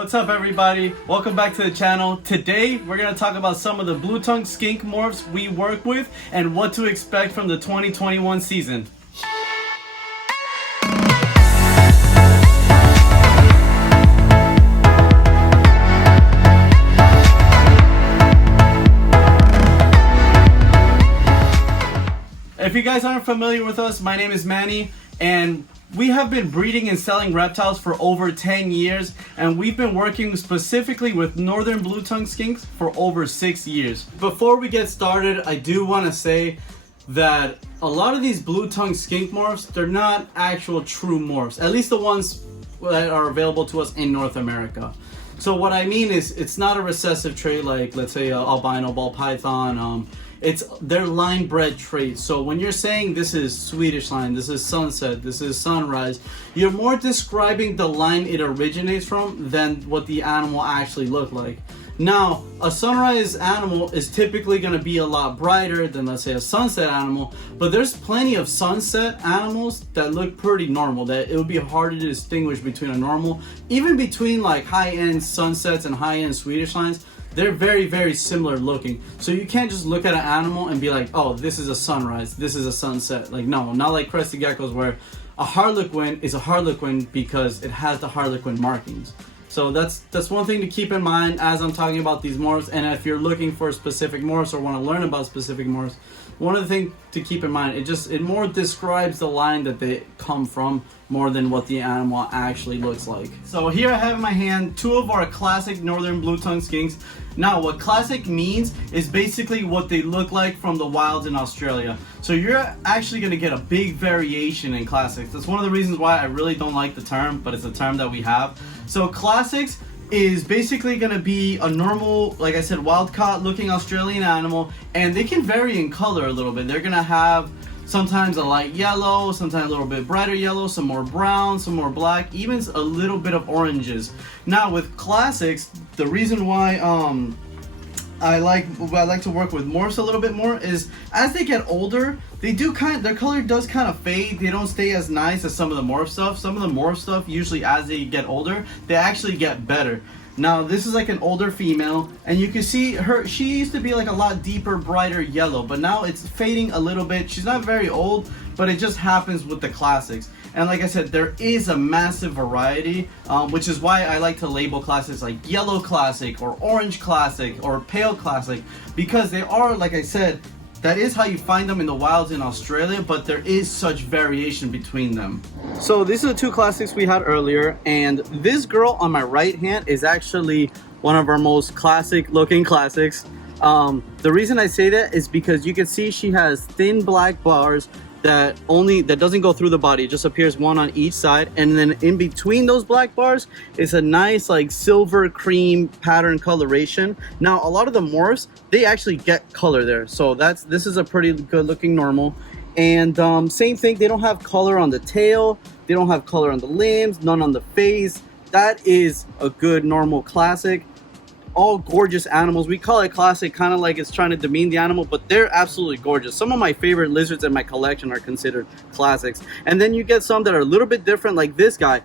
What's up everybody? Welcome back to the channel. Today we're going to talk about some of the blue tongue skink morphs we work with and what to expect from the 2021 season. If you guys aren't familiar with us, my name is Manny and we have been breeding and selling reptiles for over 10 years, and we've been working specifically with northern blue tongue skinks for over 6 years. Before we get started, I do want to say that a lot of these blue tongue skink morphs, they're not actual true morphs, at least the ones that are available to us in North America. So what I mean is, it's not a recessive trait like, let's say, albino ball python. They're line bred traits. So when you're saying this is Swedish line, this is sunset, this is sunrise, you're more describing the line it originates from than what the animal actually looked like. Now, a sunrise animal is typically going to be a lot brighter than, let's say, a sunset animal, but there's plenty of sunset animals that look pretty normal, that it would be hard to distinguish between a normal, even between like high-end sunsets and high-end Swedish lines. They're very, very similar looking. So you can't just look at an animal and be like, oh, this is a sunrise, this is a sunset. Like, no, not like TikisGeckos where a harlequin is a harlequin because it has the harlequin markings. So that's one thing to keep in mind as I'm talking about these morphs. And if you're looking for specific morphs or want to learn about specific morphs, one of the things to keep in mind, it more describes the line that they come from more than what the animal actually looks like. So here I have in my hand two of our classic northern blue tongue skinks. Now what classic means is basically what they look like from the wilds in Australia. So you're actually going to get a big variation in classics. That's one of the reasons why I really don't like the term, but it's a term that we have. So classics is basically going to be a normal, like I said, wild-caught looking Australian animal, and they can vary in color a little bit. They're going to have sometimes a light yellow, sometimes a little bit brighter yellow, some more brown, some more black, even a little bit of oranges. Now with classics, the reason why I like to work with morphs a little bit more is as they get older, their color does kind of fade. They don't stay as nice as some of the morph stuff. Some of the morph stuff, usually as they get older, they actually get better. Now this is like an older female, and you can see she used to be like a lot deeper, brighter yellow, but now it's fading a little bit. She's not very old, but it just happens with the classics. And like I said, there is a massive variety, which is why I like to label classics like yellow classic or orange classic or pale classic, because they are, like I said, that is how you find them in the wilds in Australia, but there is such variation between them. So these are the two classics we had earlier, and this girl on my right hand is actually one of our most classic looking classics. The reason I say that is because you can see she has thin black bars that doesn't go through the body. It just appears one on each side, and then in between those black bars is a nice like silver cream pattern coloration. Now a lot of the morphs, they actually get color there, so this is a pretty good looking normal. And same thing, they don't have color on the tail, they don't have color on the limbs, none on the face. That is a good normal classic. All gorgeous animals. We call it classic kind of like it's trying to demean the animal, but they're absolutely gorgeous. Some of my favorite lizards in my collection are considered classics. And then you get some that are a little bit different, like this guy.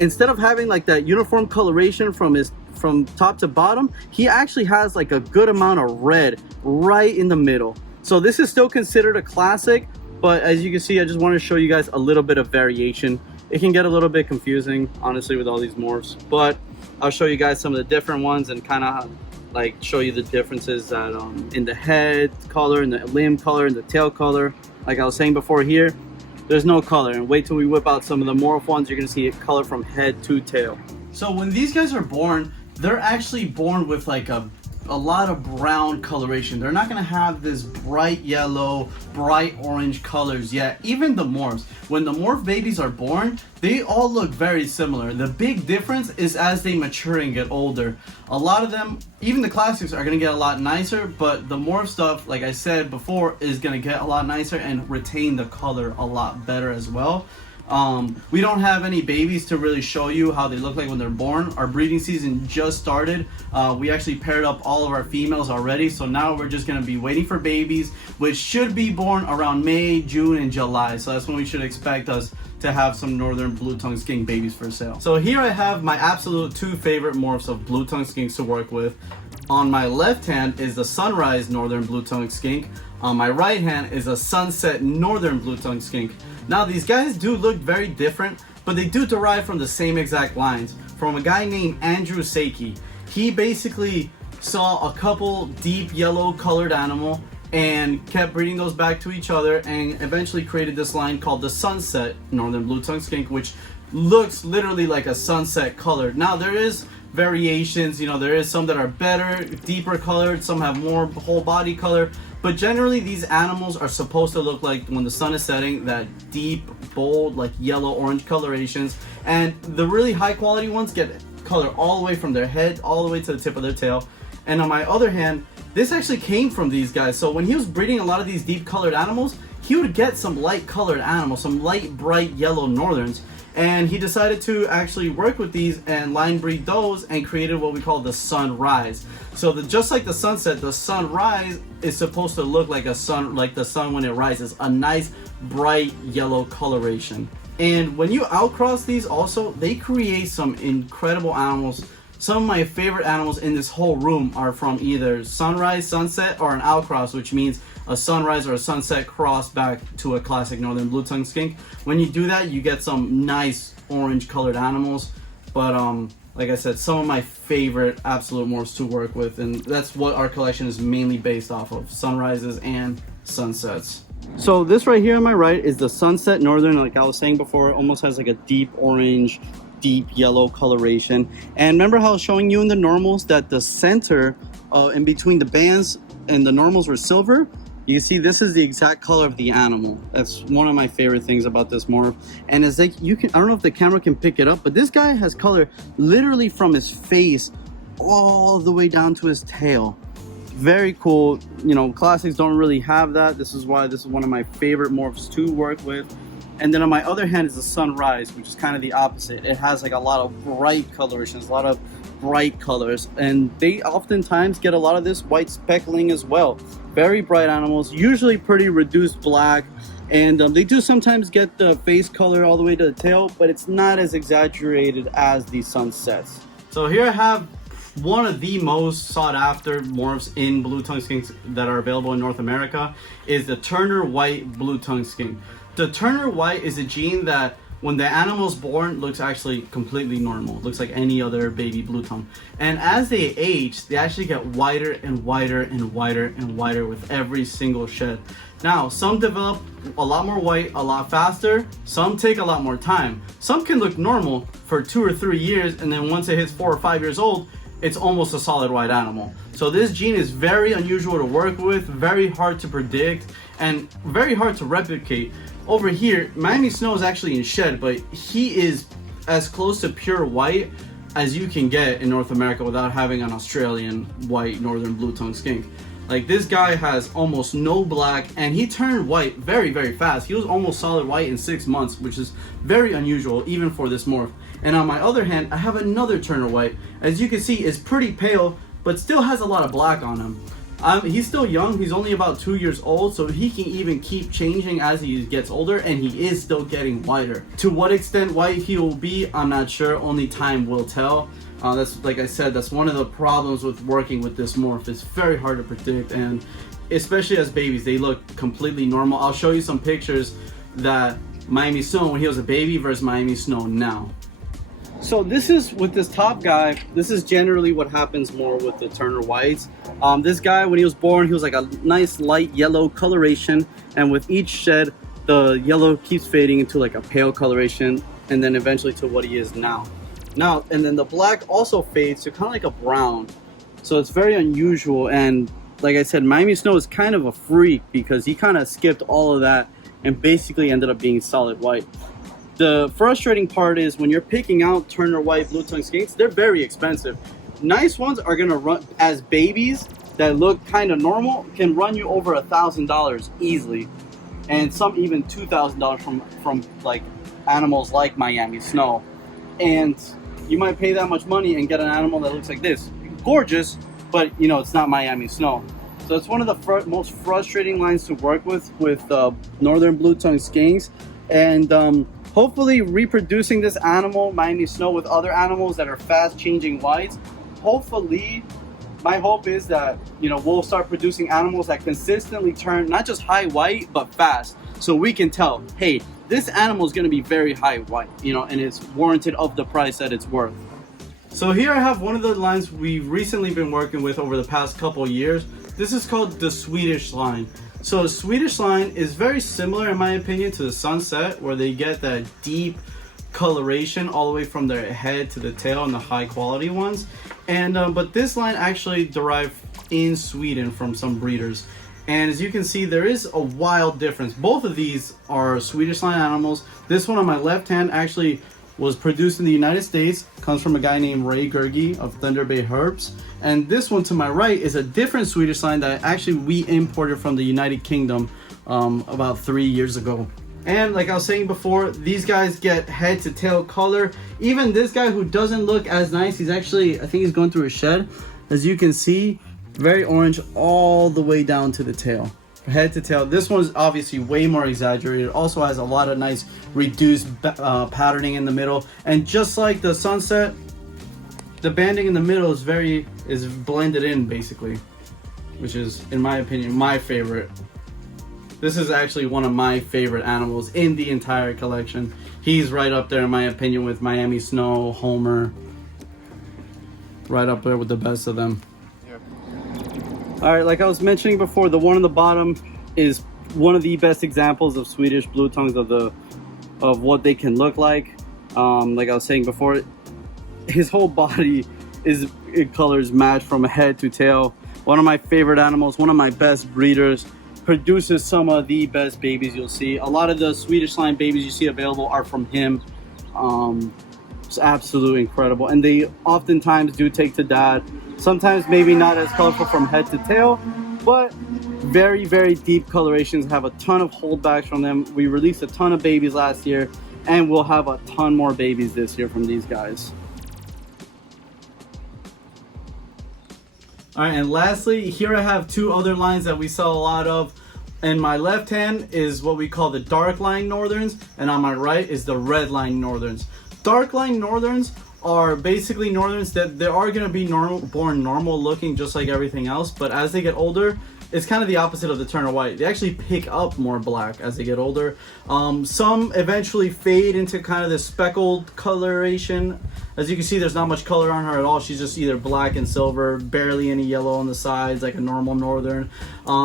Instead of having like that uniform coloration from top to bottom, he actually has like a good amount of red right in the middle. So this is still considered a classic, but as you can see, I just want to show you guys a little bit of variation. It can get a little bit confusing, honestly, with all these morphs, but I'll show you guys some of the different ones and kind of like show you the differences that in the head color, in the limb color, in the tail color. Like I was saying before here, there's no color, and wait till we whip out some of the morph ones. You're gonna see it color from head to tail. So when these guys are born, they're actually born with like a lot of brown coloration. They're not gonna have this bright yellow, bright orange colors yet. Even the morphs, when the morph babies are born, they all look very similar. The big difference is as they mature and get older. A lot of them, even the classics, are gonna get a lot nicer, but the morph stuff, like I said before, is gonna get a lot nicer and retain the color a lot better as well. We don't have any babies to really show you how they look like when they're born. Our breeding season just started. We actually paired up all of our females already, so now we're just gonna be waiting for babies, which should be born around May, June, and July. So that's when we should expect us to have some northern blue-tongued skink babies for sale. So here I have my absolute two favorite morphs of blue-tongued skinks to work with. On my left hand is the sunrise northern blue-tongued skink. On my right hand is a sunset northern blue-tongued skink. Now these guys do look very different, but they do derive from the same exact lines from a guy named Andrew Saki. He basically saw a couple deep yellow colored animal and kept breeding those back to each other and eventually created this line called the sunset northern blue-tongued skink, which looks literally like a sunset colored. Now there is variations, you know, there is some that are better, deeper colored, some have more whole body color, but generally these animals are supposed to look like when the sun is setting, that deep, bold, like yellow orange colorations. And the really high quality ones get color all the way from their head all the way to the tip of their tail. And on my other hand, this actually came from these guys. So when he was breeding a lot of these deep colored animals, he would get some light colored animals, some light bright yellow northerns, and he decided to actually work with these and line breed those and created what we call the sunrise. So just like the sunset, the sunrise is supposed to look like a sun, like the sun when it rises, a nice bright yellow coloration. And when you outcross these also, they create some incredible animals. Some of my favorite animals in this whole room are from either sunrise, sunset, or an outcross, which means a sunrise or a sunset cross back to a classic northern blue-tongued skink. When you do that, you get some nice orange colored animals. But like I said, some of my favorite absolute morphs to work with, and that's what our collection is mainly based off of, sunrises and sunsets. So this right here on my right is the sunset northern. Like I was saying before, it almost has like a deep orange, deep yellow coloration. And remember how I was showing you in the normals that the center in between the bands and the normals were silver? You see, this is the exact color of the animal. That's one of my favorite things about this morph. And it's like, you can, I don't know if the camera can pick it up, but this guy has color literally from his face all the way down to his tail. Very cool. You know, classics don't really have that. This is why this is one of my favorite morphs to work with. And then on my other hand is the sunrise, which is kind of the opposite. It has like a lot of bright colorations, a lot of bright colors, and they oftentimes get a lot of this white speckling as well. Very bright animals, usually pretty reduced black, and they do sometimes get the face color all the way to the tail, but it's not as exaggerated as the sunsets. So here I have one of the most sought after morphs in blue-tongued skinks that are available in North America is the Turner White blue-tongued skink. The Turner White is a gene that when the animal's born looks actually completely normal. It looks like any other baby blue tongue. And as they age, they actually get whiter and whiter and whiter and whiter with every single shed. Now, some develop a lot more white a lot faster. Some take a lot more time. Some can look normal for 2 or 3 years, and then once it hits 4 or 5 years old, it's almost a solid white animal. So this gene is very unusual to work with, very hard to predict, and very hard to replicate. Over here, Miami Snow is actually in shed, but he is as close to pure white as you can get in North America without having an Australian white northern blue-tongued skink. Like, this guy has almost no black, and he turned white very, very fast. He was almost solid white in 6 months, which is very unusual even for this morph. And on my other hand, I have another Turner White. As you can see, is pretty pale, but still has a lot of black on him. He's still young. He's only about 2 years old, so he can even keep changing as he gets older, and he is still getting whiter. To what extent white he will be, I'm not sure. Only time will tell. That's, like I said, that's one of the problems with working with this morph. It's very hard to predict, and especially as babies, they look completely normal. I'll show you some pictures that Miami Snow when he was a baby versus Miami Snow now. So this is with this top guy, this is generally what happens more with the Turner Whites. This guy, when he was born, he was like a nice light yellow coloration, and with each shed, the yellow keeps fading into like a pale coloration, and then eventually to what he is now. And then the black also fades to kind of like a brown. So it's very unusual, and like I said, Miami Snow is kind of a freak because he kind of skipped all of that and basically ended up being solid white. The frustrating part is when you're picking out Turner White blue-tongued skinks, they're very expensive. Nice ones are gonna run, as babies that look kind of normal, can run you over $1,000 easily, and some even $2,000 from like animals like Miami Snow. And you might pay that much money and get an animal that looks like this. Gorgeous, but you know, it's not Miami Snow. So it's one of the most frustrating lines to work with northern blue-tongued skinks. And hopefully reproducing this animal, Miami Snow, with other animals that are fast-changing whites, hopefully, my hope is that, you know, we'll start producing animals that consistently turn not just high white, but fast. So we can tell, hey, this animal is going to be very high white, you know, and it's warranted of the price that it's worth. So here I have one of the lines we've recently been working with over the past couple years. This is called the Swedish line. So the Swedish line is very similar, in my opinion, to the Sunset, where they get that deep coloration all the way from their head to the tail and the high quality ones. And but this line actually derived in Sweden from some breeders. And as you can see, there is a wild difference. Both of these are Swedish line animals. This one on my left hand actually was produced in the United States, comes from a guy named Ray Gerge of Thunder Bay Herbs. And this one to my right is a different Swedish line that actually we imported from the United Kingdom about 3 years ago. And like I was saying before, these guys get head to tail color. Even this guy who doesn't look as nice, he's actually, I think he's going through a shed. As you can see, very orange all the way down to the tail. Head to tail. This one's obviously way more exaggerated. Also has a lot of nice reduced patterning in the middle. And just like the Sunset, the banding in the middle is blended in basically, which is, in my opinion, my favorite. This is actually one of my favorite animals in the entire collection. He's right up there, in my opinion, with Miami Snow, Homer. Right up there with the best of them. All right, like I was mentioning before, the one on the bottom is one of the best examples of Swedish blue tongues of what they can look like. Like I was saying before, his whole body colors match from head to tail. One of my favorite animals, one of my best breeders, produces some of the best babies you'll see. A lot of the Swedish line babies you see available are from him. It's absolutely incredible, and they oftentimes do take to dad. Sometimes maybe not as colorful from head to tail, but very, very deep colorations, have a ton of holdbacks from them. We released a ton of babies last year, and we'll have a ton more babies this year from these guys. All right, and lastly, here I have two other lines that we sell a lot of. In my left hand is what we call the dark line northerns, and on my right is the red line northerns. Dark line northerns are basically northerns that they are going to be born normal looking just like everything else, but as they get older, it's kind of the opposite of the Turner White. They actually pick up more black as they get older. Some eventually fade into kind of this speckled coloration. As you can see, there's not much color on her at all. She's just either black and silver, barely any yellow on the sides like a normal northern.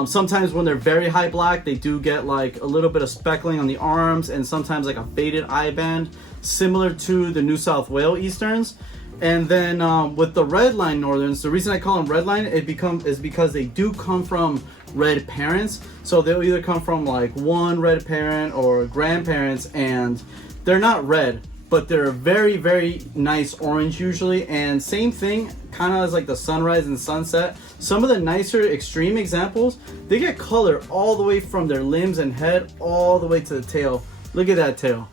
Sometimes when they're very high black, they do get like a little bit of speckling on the arms and sometimes like a faded eye band, similar to the New South Wales Easterns. And then with the red line northerns, the reason I call them red line is because they do come from red parents. So they'll either come from like one red parent or grandparents, and they're not red, but they're very, very nice orange usually. And same thing kind of as like the Sunrise and Sunset. Some of the nicer extreme examples, they get color all the way from their limbs and head all the way to the tail. Look at that tail.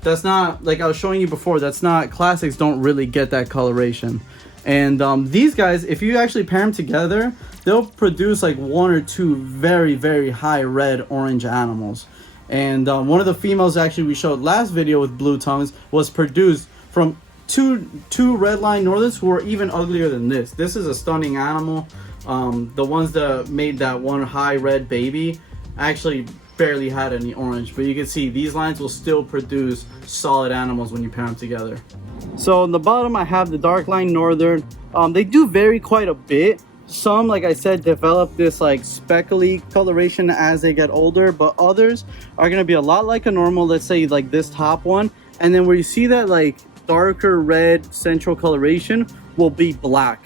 That's not, like I was showing you before, that's not, classics don't really get that coloration. And these guys, if you actually pair them together, they'll produce like one or two very, very high red orange animals. And one of the females actually we showed last video with blue tongues was produced from two red line northerns who are even uglier than this. This is a stunning animal. The ones that made that one high red baby actually barely had any orange, but you can see these lines will still produce solid animals when you pair them together. So on the bottom I have the dark line northern. They do vary quite a bit. Some, like I said, develop this like speckly coloration as they get older, but others are going to be a lot like a normal, let's say like this top one, and then where you see that like darker red central coloration will be black.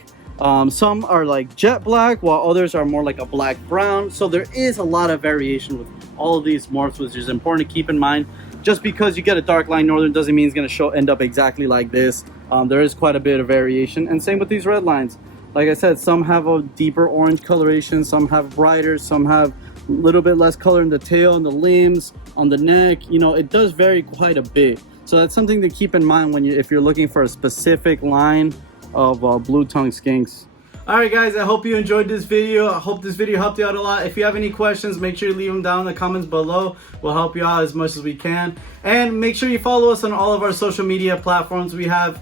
Some are like jet black, while others are more like a black brown. So there is a lot of variation with all of these morphs, which is important to keep in mind. Just because you get a dark line northern doesn't mean it's going to end up exactly like this. There is quite a bit of variation, and same with these red lines. Like I said, some have a deeper orange coloration, some have brighter, some have a little bit less color in the tail and the limbs, on the neck. You know, it does vary quite a bit. So that's something to keep in mind when if you're looking for a specific line of blue tongue skinks. All right, guys, I hope you enjoyed this video. I hope this video helped you out a lot. If you have any questions, make sure you leave them down in the comments below. We'll help you out as much as we can. And make sure you follow us on all of our social media platforms. We have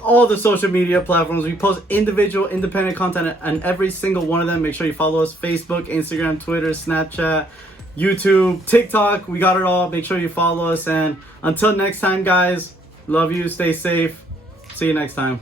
all the social media platforms. We post individual, independent content on every single one of them. Make sure you follow us: Facebook, Instagram, Twitter, Snapchat, YouTube, TikTok. We got it all. Make sure you follow us. And until next time, guys, love you. Stay safe. See you next time.